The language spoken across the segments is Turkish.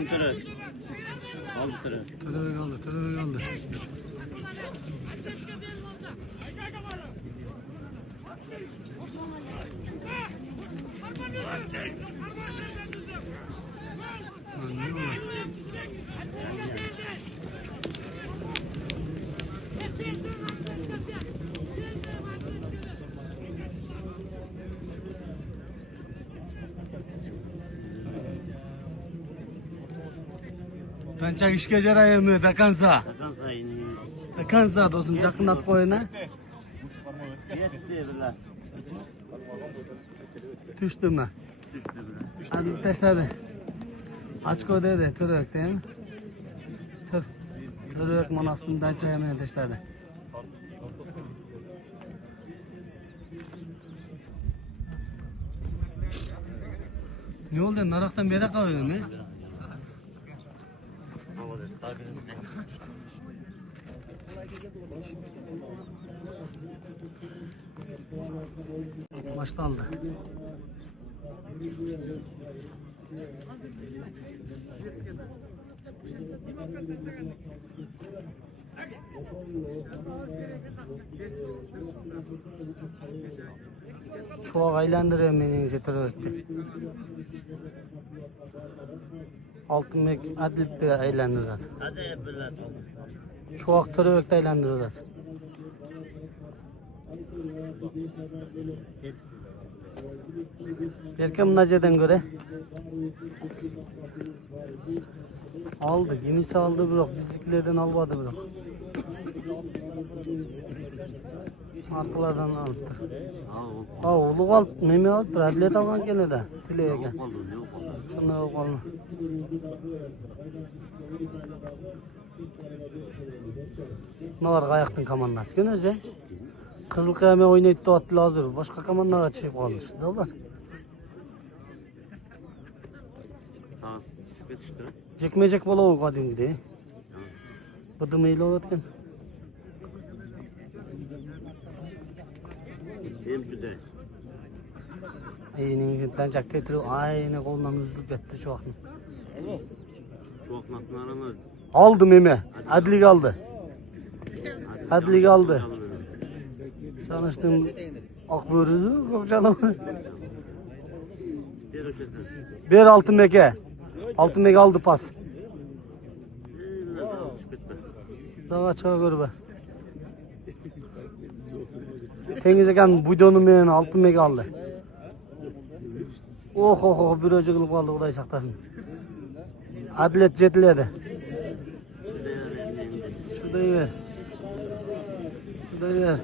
Aldım tırı. Aldı tırı. Tırı kaldı. Pençak işke jarayımı Bekanza. Bekanza dostum жақындатып қойын ha. Düştü mü? Hadi taşladı. Açko dedi Türk değil mi? Türk manastırından çayını taşladı. Ne oldu? Naraktan beri kalıyor mu? Başlandı. Çok aylandırıyor meninizi Türk'te. Altın mek adlitte aylandırıyor. Çok Türk'te aylandırıyor. Erken Nace'den göre aldı, kimisi aldı bırak, bizliklerden almadı bırak. Arkalardan aldı. Oğluk aldı, memi aldı, adlet algan gene de, tileye gel. Şunu yok olma. Bunlar kayaktın kamandası gün öze. Kızıl kıyame oynayıp da atlı hazır. Başka kamanlara çıkıp kalmıştı. Ne olur? Çekmeyecek bola o kadın gibi. Bıdım eyle olatken. İyinin tancak getiriyor. Aynı kolundan üzülüp etti çoğakın. Aldı meme. Adlik aldı. Adlik aldı. Tanıştım akbörüzü, kokcanım. Bir altın meke. Altın meke aldı pas. Sağa çığa gör be. Tengizeken buydonu men altın meke aldı. Oh bir öcü kılıp kaldı Kuday saktasın. Adlet jetiledi. Şurayı ver. Şurayı ver.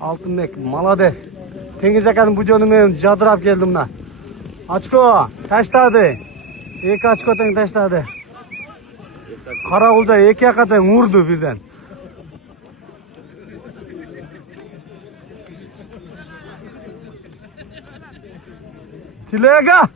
Altın mek, malades. Tengizeken buydonu men jadırap geldim da. Açko, taşladı. İki açko teng taşladı. Karakulca iki yakaten vurdu birden. Tilega.